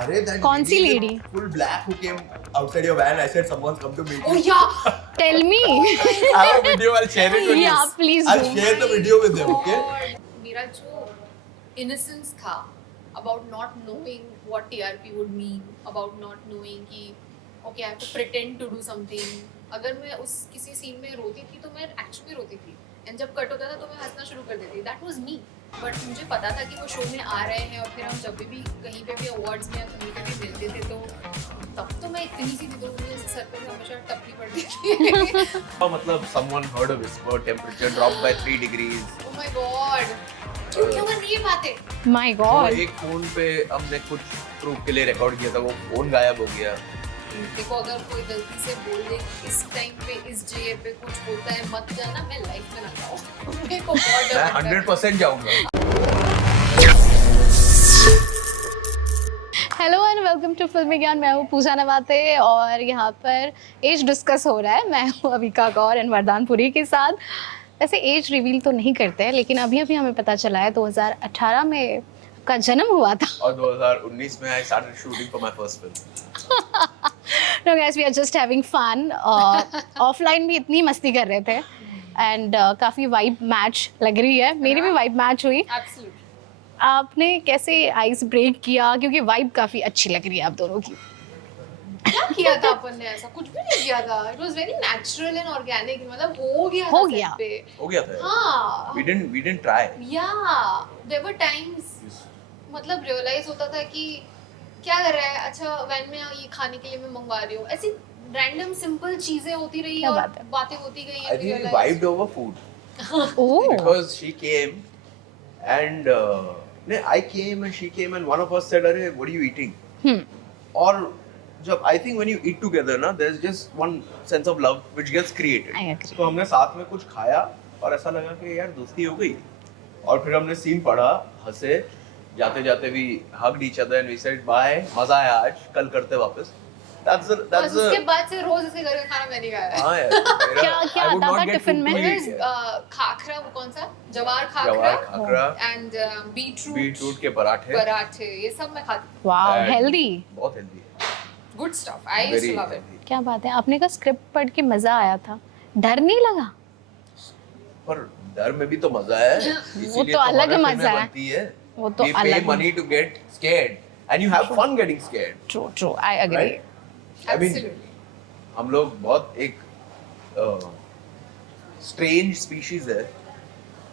Arey, that कौन सी lady lady? with full black who came outside your van. I said someone's come to meet Oh you. yeah. Tell me. I have a video. I'll share it with you. Yeah, please I'll do. share the video with them. Okay. God. मेरा जो innocence था about not knowing what TRP would mean, about not knowing कि okay I have to pretend to do something. अगर मैं उस किसी scene में रोती थी तो मैं एक्चुअली रोती थी एंड जब कट होता था तो मैं हंसना शुरू कर देती. That was me. बट मुझे पता था कि वो शो में आ रहे हैं और फिर हम जब भी कहीं पे भी अवार्ड्स में या कहीं पे भी मिलते थे तो तब तो मैं इतनी सी थी तो मुझे सर पे हमेशा टपली पड़ती थी. मतलब someone heard a whisper, temperature dropped by 3 degrees. Oh my god. क्यों बन ये बातें? My तो God. एक फोन पे हमने कुछ प्रूफ के लिए रिकॉर्ड किया था, वो फोन गायब हो गया. देखो अगर कोई गलती से बोल दे कि इस टाइम पे इस जगह पे कुछ होता है मत जाना, मैं लाइफ में ना जाऊँ. मेरे को बहुत डर लगता है. मैं 100% जाऊंगा. हेलो एंड वेलकम टू फिल्मी ज्ञान. मैं हूँ पूजा नवाते और यहाँ पर एज डिस्कस हो रहा है. मैं हूँ अविका गौर एंड वरदानपुरी के साथ. वैसे एज रिवील तो नहीं करते हैं लेकिन अभी अभी हमें पता चला है 2018 में का जन्म हुआ था. और 2019 में I started shooting for my first film. No guys, we are just having fun. Offline भी इतनी मस्ती कर रहे थे एंड काफ़ी वाइब मैच लग रही है. मेरी भी वाइब मैच हुई. Absolutely. आपने कैसे आइस ब्रेक किया क्योंकि वाइब काफ़ी अच्छी लग रही है आप दोनों की. क्या किया था अपन ने? ऐसा कुछ भी नहीं किया था. It was very natural and organic. मतलब हो गया हो था गया. set पे. हो गया था. हाँ. We didn't try. Yeah. There were times मतलब रियलाइज होता था कि क्या कर रहा है. अच्छा वैन में ये खाने के लिए मैं मंगवा रही हूँ. ऐसी रैंडम सिंपल चीजें होती रही क्या और बात है. बातें होती गई. I think we vibed over food oh because she came and I came and she came and one of us said, "अरे, what are you eating?" और जब I think when you eat together ना, there's just one sense of love which gets created. I agree. तो हमने साथ में कुछ खाया और ऐसा लगा कि यार दोस्ती हो गई. और फिर हमने सीन पढ़ा, हंसे, जाते जाते भी hugged each other and we said bye. मजा आया आज, कल करते वापस. That's बस उसके बाद से रोज ऐसे करके खाना मैंने खाया. हाँ यार. क्या I would आता not था get टिफिन में? food to eat, There's, yeah. Khakhra वो कौन सा जवार जवार खाखरा खाखरा, एंड बीटरूट के पराठे. पराठे ये सब मैं खाती. Wow And healthy. बहुत हेल्दी है. Good stuff. I used Very to love it. healthy. क्या बात है. आपने का स्क्रिप्ट पढ़ के मजा आया था. डर नहीं लगा. पर डर में भी तो मजा है. इसीलिए तो अलग horror मजा फिल्में है. बनती है. वो तो We pay अलग money to get scared and you have fun getting scared. True I agree. Right? I mean, absolutely. हम लोग बहुत एक स्ट्रेंज स्पीशीज है.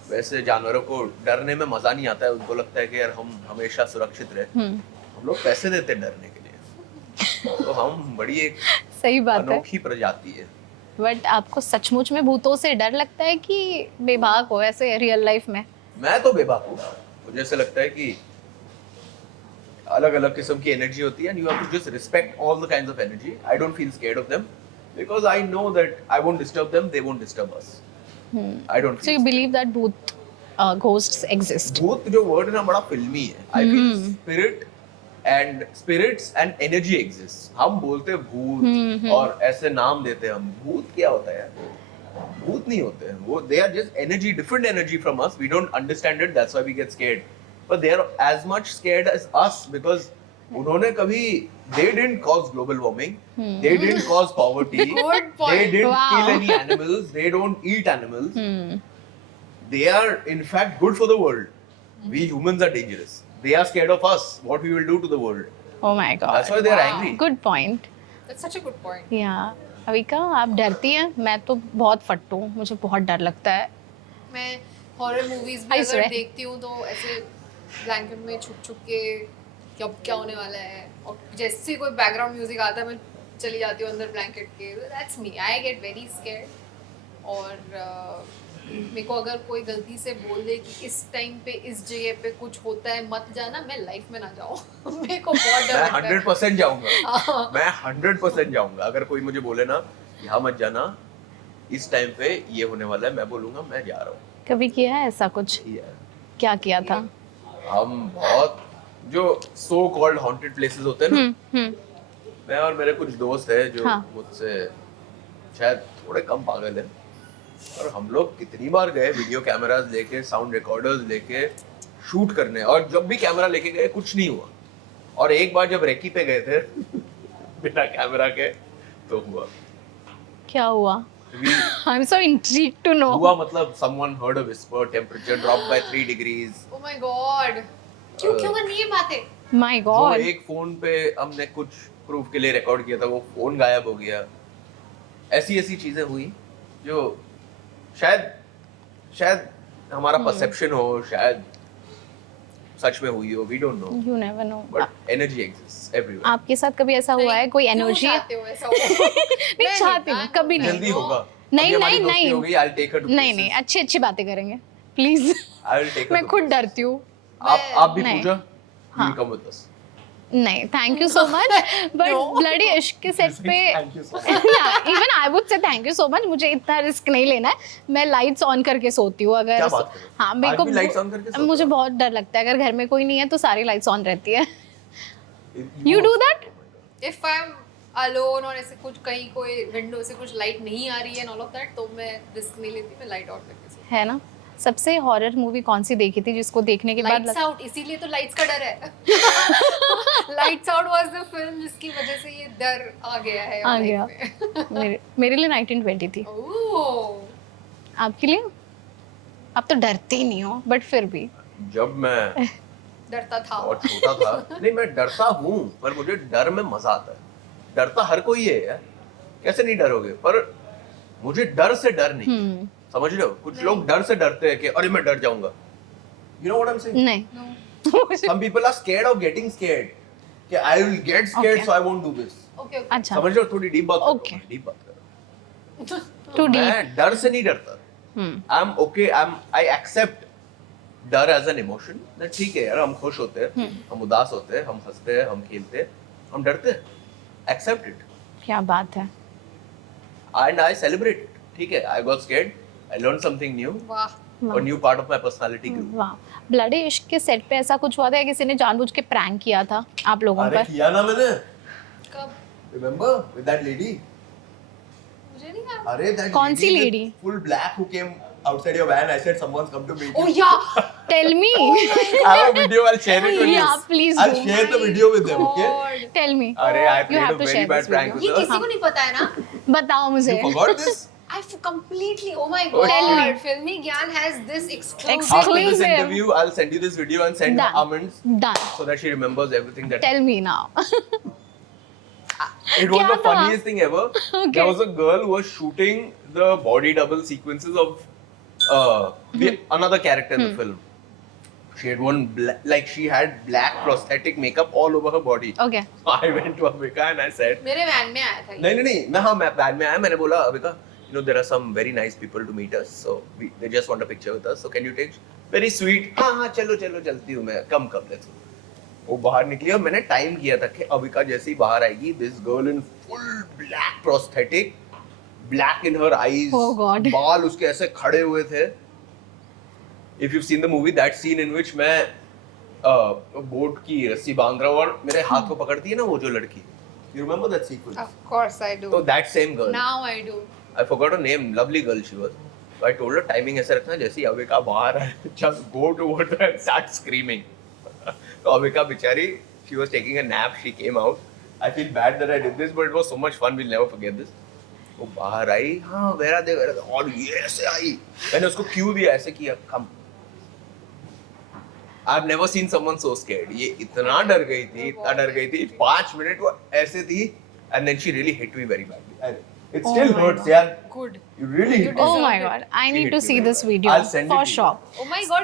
वैसे जानवरों को डरने में मजा नहीं आता है. उनको लगता है कि यार हम हमेशा सुरक्षित रहे. हम लोग पैसे देते हैं डरने के लिए. तो हम बड़ी एक सही बात है. अनोखी प्रजाति है. बट आपको सचमुच में भूतों से डर लगता है कि बेबाक हो ऐसे रियल लाइफ में? मैं तो बेबाक हूँ. मुझे ऐसा लगता है कि अलग अलग किस्म की एनर्जी होती है and you have to just respect all the kinds of energy. I don't feel scared of them because I know that I won't disturb them, they won't disturb us. I don't So feel you scared. believe that भूत ghosts exist? भूत जो word है ना बड़ा फिल्मी है. I feel spirits and energy exists. हम बोलते हैं भूत और ऐसे नाम देते हैं हम. भूत क्या होता है यार? भूत नहीं होते हैं. वो they are just energy, different energy from us. We don't understand it. That's why we get scared. But they are as much scared as us because उन्होंने कभी they didn't cause global warming. They didn't cause poverty. Good point. They didn't Wow. kill any animals. They don't eat animals. They are in fact good for the world. We humans are dangerous. They are scared of us. What we will do to the world. Oh my god. That's why they are Wow. angry. Good point. That's such a good point. Yeah. Avika आप डरती हैं? मैं तो बहुत फट्टू हूँ. मुझे बहुत डर लगता है. मैं हॉरर मूवीज भी I अगर swear. देखती हूँ तो ऐसे ब्लैंकेट में छुप छुप के कि अब क्या होने वाला है और जैसे ही कोई बैकग्राउंड म्यूजिक आता है मैं चली जाती हूँ अंदर ब्लैंकेट के. That's me. I get very scared. और मेरे को अगर कोई गलती से बोल दे कि इस टाइम पे इस जगह पे कुछ होता है मत जाना, मैं लाइफ में ना जाऊँ. मेरे को बहुत डर मैं लगता है. 100% जाऊंगा. मैं 100% जाऊंगा. अगर कोई मुझे बोले ना यहाँ मत जाना, इस टाइम पे ये होने वाला है, मैं बोलूंगा मैं जा रहा हूँ. कभी किया है ऐसा कुछ? क्या किया था? हम बहुत जो सो कॉल्ड हॉन्टेड प्लेसेस होते हैं ना, मैं और मेरे कुछ दोस्त हैं जो हाँ. मुझसे शायद थोड़े कम पागल हैं. और हम लोग कितनी बार गए वीडियो कैमरास लेके, साउंड रिकॉर्डर्स लेके शूट करने, और जब भी कैमरा लेके गए कुछ नहीं हुआ. और एक बार जब रेकी पे गए थे बिना कैमरा के तो हुआ क्या हुआ? We- I am so intrigued to know. हुआ मतलब someone heard a whisper, temperature dropped by 3 degrees. Oh my god. क्यों करनी ये बातें? माय जो गॉड. एक फोन पे हमने कुछ प्रूफ के लिए रिकॉर्ड किया था वो फोन गायब हो गया. ऐसी ऐसी चीजें हुई जो शायद हमारा परसेप्शन हो, शायद सच में हुई हो, we don't know, you never know. But energy exists everywhere. आपके साथ कभी ऐसा हुआ है कोई एनर्जी? क्यों चाहते हो ऐसा हो? नहीं चाहती हूँ, कभी नहीं. जल्दी होगा. नहीं, अभी हमारी नहीं, दोस्ती नहीं. हो गई, I'll take her to नहीं places. नहीं, अच्छी अच्छी बातें करेंगे प्लीज. I'll take her मैं to खुद places. डरती हूँ. आप भी नहीं. पूजा, you हाँ. will come with us. नहीं, thank you so much. But bloody इश्क के सेट पे Thank you so much. Even I would say thank you so much. मुझे इतना रिस्क नहीं लेना है. मैं लाइट्स ऑन करके सोती हूँ अगर. क्या बात कर रहे हो? हाँ, मेरे आज को भी lights on करके सोते हो? मुझे बहुत डर लगता है अगर घर में कोई नहीं है तो सारी लाइट्स ऑन रहती है. You do that? If I'm alone और ऐसे कुछ कहीं कोई विंडो से कुछ लाइट नहीं आ रही है and all of that तो मैं रिस्क नहीं लेती, मैं लाइट ऑफ करके सोती है ना. सबसे हॉरर मूवी कौन सी देखी थी जिसको देखने के हूँ. बाद लाइट्स आउट, इसीलिए तो लाइट्स का डर है. Lights out was the film जिसकी वजह से ये डर आ गया है आ life गया. में. मेरे लिए 1920 थी. ओह, आपके लिए? आप तो डरते ही नहीं हो बट फिर भी. जब मैं डरता था. और छोटा था, नहीं मैं डरता हूँ पर मुझे डर में मजा आता है. डरता हर कोई है यार, कैसे नहीं डरोगे, पर मुझे डर से डर नहीं. समझ रहे हो, कुछ लोग डर से डरते हैं कि अरे मैं डर जाऊंगा. You know what I'm saying? नहीं. No. Some people are scared of getting scared. कि I will get scared Okay. so I won't do this. Okay, okay. अच्छा. समझ रहे हो, थोड़ी डीप बात करो. Okay. डीप बात करो. Too deep. मैं डर से नहीं डरता. I'm okay. I accept डर as an emotion. that ठीक है यार, हम खुश होते हैं, हम उदास होते हैं, हम हंसते हैं, हम खेलते हैं, हम डरते हैं. Accept it. क्या बात है. And I celebrate it. ठीक है, I got scared. I learned something new. वाह. A new part of my personality grew. वाह. ब्लडी इश्क के सेट पे ऐसा कुछ हुआ था या किसी ने जानबूझ के प्रैंक किया था आप लोगों अरे पर? किया ना मैंने. कब? Remember with that lady? मुझे नहीं याद. अरे that कौन सी with lady? Full black who came outside your van. I said someone's come to meet Oh you. yeah. Tell me. I have a video. I'll share it with you. Yeah, please I'll do. share the video with them. Okay. God. Tell me. अरे I You played have a to very share bad this prank video. with ये her. किसी को नहीं पता है ना. बताओ मुझे. You forgot this? I completely. Oh my Oh, god. tell me. Filmy Gyan has this exclusive. After this Exclusive. interview, I'll send you this video and send her Done. almonds Done. so that she remembers everything that. Tell me now. It was क्या the था? funniest thing ever. Okay. There was a girl who was shooting the body double sequences of another character in the film. She had one like she had black prosthetic makeup all over her body. Okay. I went to Avika and I said, मेरे van में आया था ये. नहीं मैं van में आया, मैंने बोला Avika, you know there are some very nice people to meet us, so they just want a picture with us, so can you take? Very sweet. हाँ चलो चलती हूँ मैं, कम let's go. वो बाहर निकली और मैंने टाइम किया था कि अविका जैसे ही बाहर आएगी, this girl in full black prosthetic, black in her eyes, Oh God. बाल उसके ऐसे खड़े हुए थे. If you've seen the movie, that scene in which मैं बोट की रस्सी बांध रहा हूँ और मेरे हाथ को पकड़ती है ना वो जो लड़की. You remember that sequence? Of course I do. So that same girl. Now I do. I forgot her name. Lovely girl she was. So I told her timing ऐसे रखना जैसे ही अविका बाहर आए, just go towards her and start screaming. तो अविका बेचारी, she was taking a nap. She came out. I feel bad that I did this, but it was so much fun. We'll never forget this. वो बाहर आई, हाँ vera दे और ये ऐसे आई. मैंने उसको क्यों दिया, ऐसे किया, come. I've never seen someone so scared. ये इतना डर गई थी 5 मिनट वो ऐसे थी, and then she really hit me very badly. It still my hurts, God. यार. Good. You really hit me. Oh deserve my it. god. I She need hit to me see very this well. video I'll send it for to you. sure. Oh my god,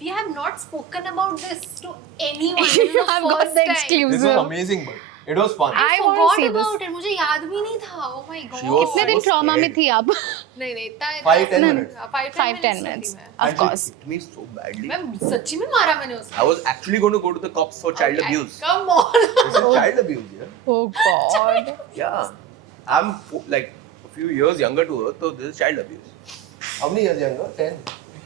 we have not spoken about this to anyone. This is You the have got first the time. This exclusive. was amazing, but it was fun. I I want to forgot see this. about it. मुझे याद भी नहीं था. Oh my god. She was कितने दिन so trauma में scared. थी आप? नहीं इतना 5-10 नहीं, minutes. 5-10 minutes. थी मैं. Of And course. she hit me so badly. मैं सच्ची में मारा मैंने उसको. I was actually going to go to the cops for child abuse. Come on. This is child abuse, yeah. Oh god. Yeah. I'm like a few years younger to her, so this is child abuse. How many years younger? 10,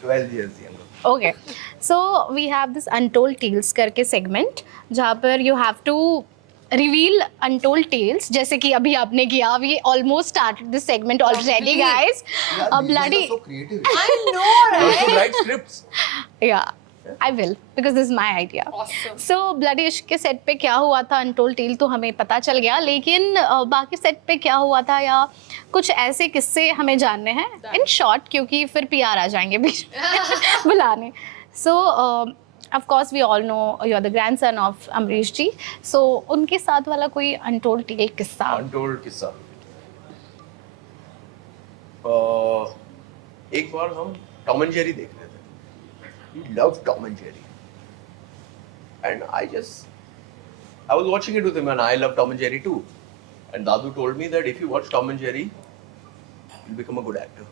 12 years younger. Okay. So we have this untold tales करके segment जहाँ पर you have to reveal untold tales जैसे कि अभी आपने किया. We almost started this segment already, guys. Yeah, these guys bloody are so creative. I know, You right? should write scripts. yeah. I will, because this is my idea. Awesome. So bloody इश्क के set पे क्या हुआ था, untold tell तो हमें पता चल गया, लेकिन बाकी सेट पे क्या हुआ था या कुछ ऐसे किस्से हमें जानने हैं इन शॉर्ट, क्योंकि फिर पीआर आ जाएंगे बीच में बुलाने. So of course we all know you are the grandson of Amrish ji. So उनके साथ वाला कोई अनटोल्ड टेल किस्सा. अनटोल्ड किस्सा. एक बार हम टॉम एंड जेरी देख रहे थे. We love Tom and Jerry. And I was watching it with him and I love Tom and Jerry too. And Dadu told me that if you watch Tom and Jerry, you'll become a good actor.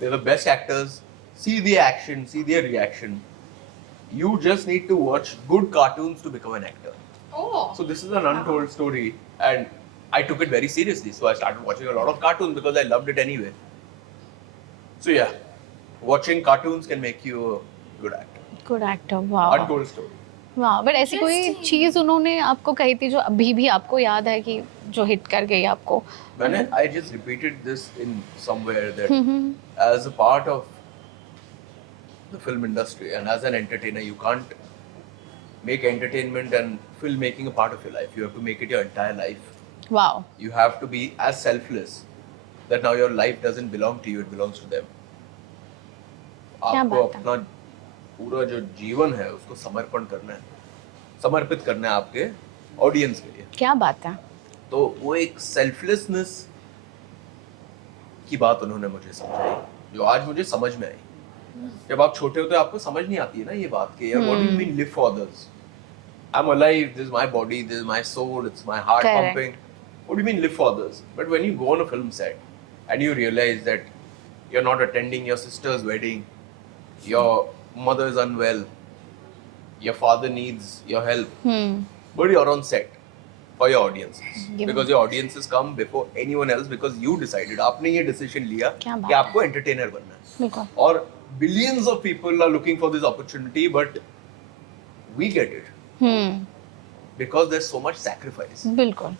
They're the best actors. See the action, see their reaction. You just need to watch good cartoons to become an actor. Oh. So this is an untold story and I took it very seriously. So I started watching a lot of cartoons because I loved it anyway. So yeah, watching cartoons can make you a good actor. Good actor. वाह. Untold story. वाह. But ऐसी कोई Interesting. चीज़ उन्होंने आपको कही थी जो अभी भी आपको याद है कि जो हिट कर गई आपको. I just repeated this in somewhere that as a part of the film industry and as an entertainer, you can't make entertainment and filmmaking a part of your life. You have to make it your entire life. वाह. You have to be as selfless that now your life doesn't belong to you, it belongs to them. क्या आपको बात है. अपना पूरा जो जीवन है उसको समर्पित करना है आपके ऑडियंस के लिए. क्या बात है. तो वो एक सेल्फलेसनेस की बात उन्होंने मुझे समझाई जो आज मुझे समझ में आई. जब आप छोटे होते हो आपको समझ नहीं आती है ना ये बात कि यार what do you mean live for others. I am alive, this is my body, this is my soul, it's my heart Correct. pumping. What do you mean live for others? But when you go on a film set and you realize that you're not attending your sister's wedding, your mother is unwell, your father needs your help, but you're on set for your audiences. Give Because your audiences come before anyone else because you decided, आपने ये decision लिया क्या बात कि आपको entertainer बनना है. बिल्कुल. और billions of people are looking for this opportunity, but we get it because there's so much sacrifice. बिल्कुल.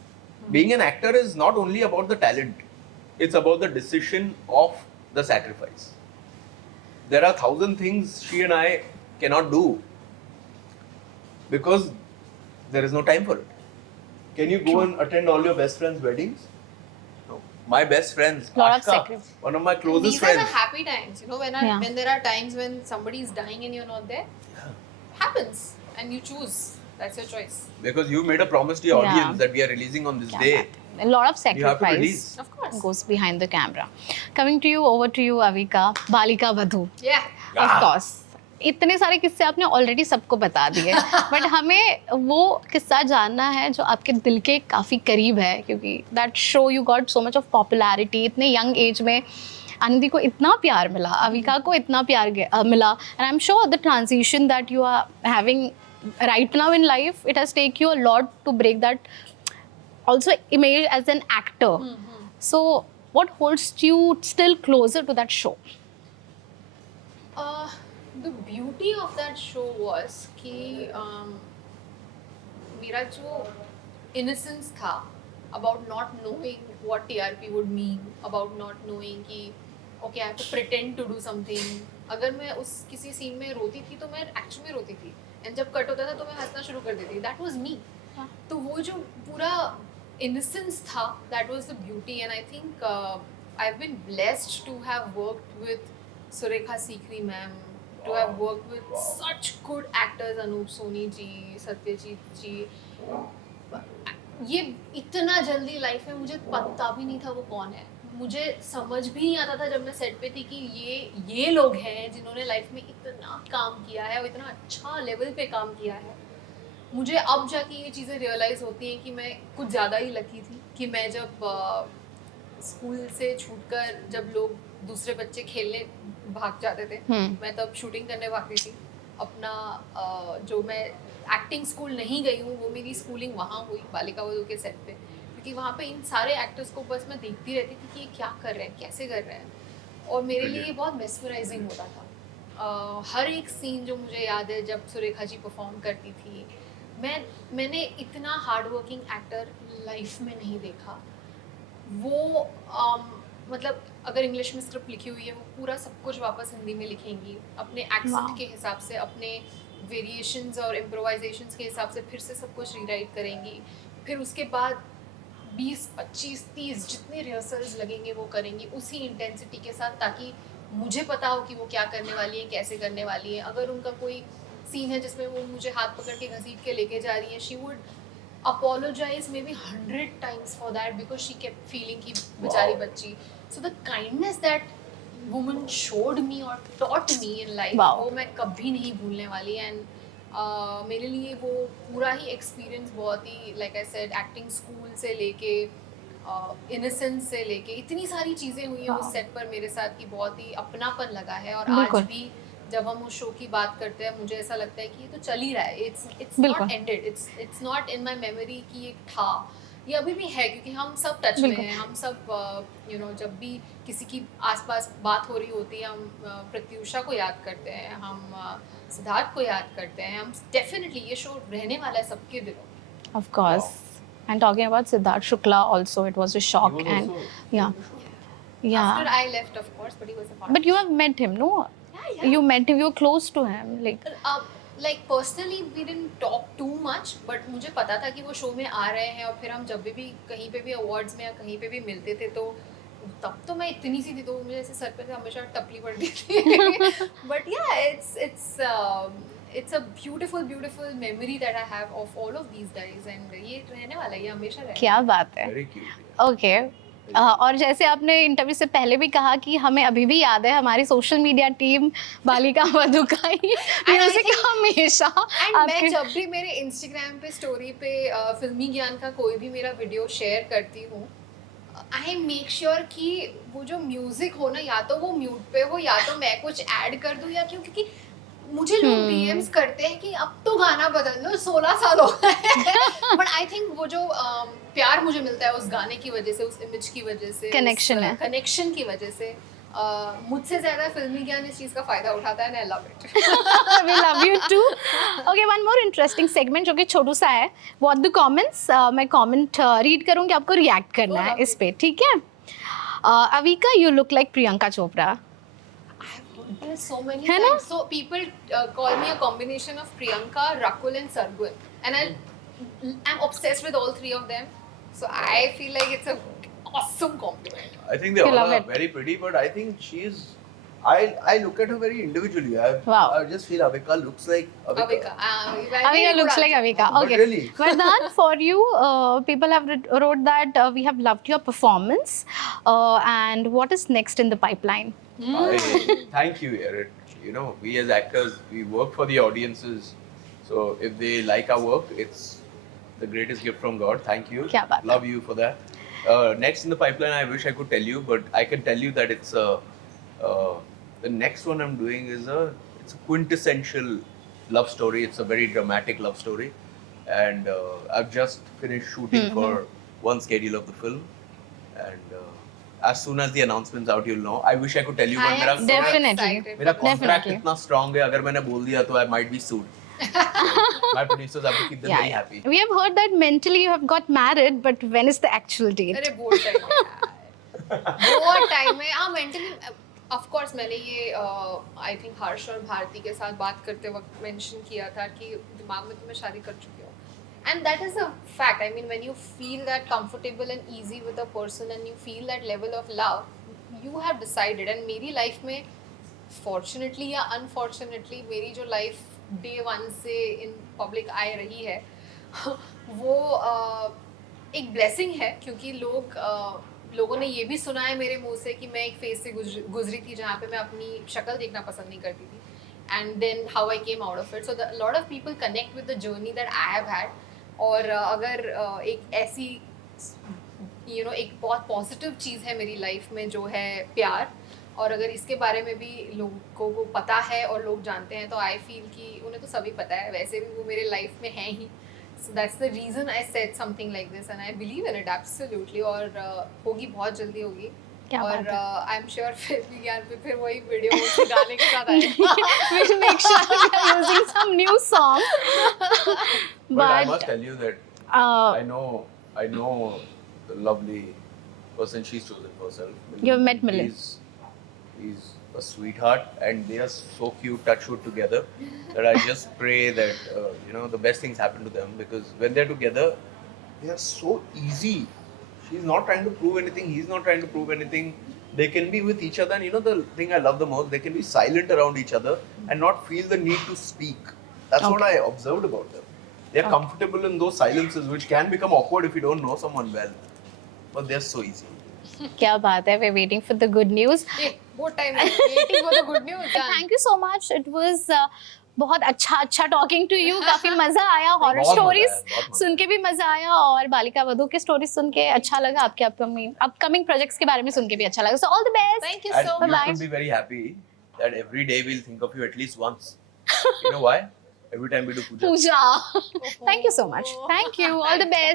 Being an actor is not only about the talent, it's about the decision of the sacrifice. There are 1,000 things she and I cannot do because there is no time for it. Can you go and attend all your best friends' weddings? No. My best friends, Lot of Ashka, sacrifice. one of my closest These are friends. the happy times, you know, Yeah. when there are times when somebody is dying and you're not there. Happens, and you choose. That's your choice. Because you made a promise to your Yeah. audience that we are releasing on this क्या day. बात है. A lot of You have to sacrifice release. Of course. goes behind the camera. Coming to you, over to you, Avika. Balika Vadhu. Yeah. Of course. इतने सारे किस्से आपने already सबको बता दिए, बट हमें वो किस्सा जानना है जो आपके दिल के काफ़ी करीब है, क्योंकि that show you got so much of popularity. इतने यंग एज में आनंदी को इतना प्यार मिला, अविका को इतना प्यार मिला, and I am sure the transition that you are having right now in life, it has taken you a lot to break that also image as an actor. So what holds you still closer to that show? The beauty of that show was कि मेरा जो innocence था about not knowing what TRP would mean, about not knowing कि okay I have to pretend to do something. अगर मैं उस किसी scene में रोती थी तो मैं एक्चुअली में रोती थी, एंड जब कट होता था तो मैं हंसना शुरू कर देती. That was me. तो वो जो पूरा innocence था, that was the beauty. And I think I've been blessed to have worked with Surekha Sikri ma'am, to have worked with such good actors, Anup Soni ji, Satyajit ji. ये इतना जल्दी life में मुझे पता भी नहीं था वो कौन है. मुझे समझ भी नहीं आता था जब मैं सेट पे थी कि ये लोग हैं जिन्होंने लाइफ में इतना काम किया है और इतना अच्छा लेवल पे काम किया है. मुझे अब जाके ये चीज़ें रियलाइज़ होती हैं कि मैं कुछ ज़्यादा ही लकी थी कि मैं जब स्कूल से छूटकर जब लोग दूसरे बच्चे खेलने भाग जाते थे, मैं तब शूटिंग करने भागती थी. अपना जो मैं एक्टिंग स्कूल नहीं गई हूँ वो मेरी स्कूलिंग वहाँ हुई बालिका वधू के सेट पे, क्योंकि वहाँ पे इन सारे एक्टर्स को बस मैं देखती रहती थी कि ये क्या कर रहे हैं, कैसे कर रहे हैं, और मेरे लिए ये बहुत मेस्मराइजिंग होता था. हर एक सीन जो मुझे याद है जब सुरेखा जी परफॉर्म करती थी, मैंने इतना हार्ड वर्किंग एक्टर लाइफ में नहीं देखा. वो मतलब अगर इंग्लिश में स्क्रिप्ट लिखी हुई है वो पूरा सब कुछ वापस हिंदी में लिखेंगी अपने Wow. एक्सेंट के हिसाब से, अपने वेरिएशंस और इम्प्रोवाइजेशंस के हिसाब से फिर से सब कुछ रीराइट करेंगी। फिर उसके बाद 20, 25, 30 जितने रिहर्सल्स लगेंगे वो करेंगी उसी इंटेंसिटी के साथ, ताकि मुझे पता हो कि वो क्या करने वाली है, कैसे करने वाली है। अगर उनका कोई सीन है जिसमें वो मुझे हाथ पकड़ के घसीट के लेके जा रही है, she would apologize maybe 100 times for that because she kept feeling कि बेचारी बच्ची. So the kindness that woman showed me or taught me in life, Wow. वो मैं कभी नहीं भूलने वाली. And मेरे लिए वो पूरा ही एक्सपीरियंस बहुत ही, like I said, acting school से लेके इनोसेंस से लेके इतनी सारी चीज़ें हुई हैं Wow. उस सेट पर मेरे साथ कि बहुत ही अपनापन लगा है. और बिल्कुल. आज भी जब हम उस शो की बात करते हैं मुझे ऐसा लगता है कि ये तो चल ही रहा है. इट्स बिल्कुल. Not ended, it's not in my memory कि ये था. ये अभी भी है क्योंकि हम सब टच में बिल्कुल. हैं. हम सब यू नो जब भी किसी की आसपास बात हो रही होती है हम प्रत्युषा को याद करते हैं, हम सिद्धार्थ को याद करते हैं. हम डेफिनेटली ये शो रहने वाला है सबके दिलों में. Of course. And talking about Siddharth Shukla also, it was a shock. He was And also yeah, After yeah. I left, of course, but he was a part. But you have met him, no? Yeah. You met him. You were close to him, like. Like personally we didn't talk too much, but मुझे पता था कि वो show में आ रहे हैं. और फिर हम जब भी कहीं पे भी अवार्ड्स में या कहीं पे भी मिलते थे तो तब तो मैं इतनी सी थी तो मुझे ऐसे सर पे से हमेशा टपली पड़ती थी. But yeah, it's a beautiful memory that I have of all of these days, and ये रहने वाला है, ये हमेशा रहेगा. क्या बात है. very cute. ओके. और जैसे आपने इंटरव्यू से पहले भी कहा कि हमें अभी भी याद है हमारी सोशल मीडिया टीम बालिका वधुकाई म्यूजिक हमेशा एंड मैं आपके जब भी मेरे इंस्टाग्राम पे स्टोरी पे फिल्मी ज्ञान का कोई भी मेरा वीडियो शेयर करती हूँ, आई मेक श्योर कि वो जो म्यूजिक हो ना, या तो वो म्यूट पे हो या तो मैं कुछ ऐड कर दूँ, या क्योंकि मुझे लोग डीएम्स करते हैं कि अब तो गाना बदल लो, 16 साल हो गए. बट आई थिंक वो जो प्यार मुझे मिलता है उस गाने की वजह से, उस इमेज की वजह से, Connection है. कनेक्शन की वजह से, मुझसे ज्यादा फिल्मी ज्ञान इस चीज का फायदा उठाता है, and I love it. we love you too. Okay, one more interesting segment जो कि छोटू सा है. What the comments? मैं comment read करूँगी, आपको react करना है इस पे, ठीक है? Avika, you look like Priyanka Chopra. So many है ना? times. So people call me a combination of Priyanka, Rakul and Sargun, and I'm obsessed with all three of them. So I feel like it's a awesome compliment. I think they You all love are it. very pretty, but I think she's. I look at her very individually. Wow. I just feel Avika looks like Avika. Avika. Avika looks like Avika. But Okay. really? Vardhan, for you, people have wrote that we have loved your performance. And what is next in the pipeline? Thank you, Erin. You know, we as actors, we work for the audiences. So if they like our work, it's the greatest gift from God. Thank you. क्या बात है. Love you for that. Next in the pipeline, I wish I could tell you, but I can tell you that it's the next one I'm doing is it's a quintessential love story. It's a very dramatic love story, and I've just finished shooting for one schedule of the film, and as soon as the announcement's out, you'll know. I wish I could tell you, but मेरा Definitely. मेरा contract Definitely. इतना strong है, अगर मैंने बोल दिया तो I might be sued. My producers have to keep them very happy. We have heard that mentally you have got married, but when is the actual date? अरे बहुत टाइम है यार. बहुत टाइम है. हाँ, मेंटली ऑफ कोर्स मैंने ये I think हर्ष और भारती के साथ बात करते वक्त मेंशन किया था कि दिमाग में तो मैं शादी कर चुकी हूँ. And that is a fact. I mean, when you feel that comfortable and easy with a person and you feel that level of love, you have decided. And मेरी life में fortunately या unfortunately मेरी जो life day one से in public आ रही है वो एक blessing है, क्योंकि लोगों ने ये भी सुना है मेरे मुंह से कि मैं एक फेज से गुजरी थी जहाँ पे मैं अपनी शक्ल देखना पसंद नहीं करती थी. And then how I came out of it. So a lot of people connect with the journey that I have had. और अगर एक ऐसी एक बहुत पॉजिटिव चीज़ है मेरी लाइफ में जो है प्यार, और अगर इसके बारे में भी लोगों को पता है और लोग जानते हैं तो आई फील कि उन्हें तो सभी पता है, वैसे भी वो मेरे लाइफ में है ही. So that's the reason I said something like this, and I believe in it absolutely. और होगी, बहुत जल्दी होगी. और आई एम श्योर फिर वही वीडियो उस गाने के साथ आएगा. We'll make sure we are using some new song. But I must tell you that I know the lovely person she's chosen for herself. You've met Milind. He's a sweetheart, and they are so cute, touchwood together, that I just pray that the best things happen to them, because when they're together, they are so easy. She's not trying to prove anything. He's not trying to prove anything. They can be with each other, and the thing I love the most, they can be silent around each other and not feel the need to speak. That's what I observed about them. They're comfortable in those silences, which can become awkward if you don't know someone well. But they're so easy. क्या बात है, we're waiting for the good news. बहुत time है waiting for the good news. Thank you so much. It was बहुत अच्छा talking to you. काफी मजा आया. हॉरर बहुत मजा स्टोरीज आया, बहुत मजा सुन के भी मजा आया, और बालिका वधू के स्टोरीज सुन के अच्छा लगा. आपके अपकमिंग प्रोजेक्ट्स के बारे में सुन के भी अच्छा लगा. So all the best. Thank you And so you much. should be very happy that every day we'll think of you at least once. You know why? Every time we do puja. Pooja. Thank you so much. Thank you. All the best.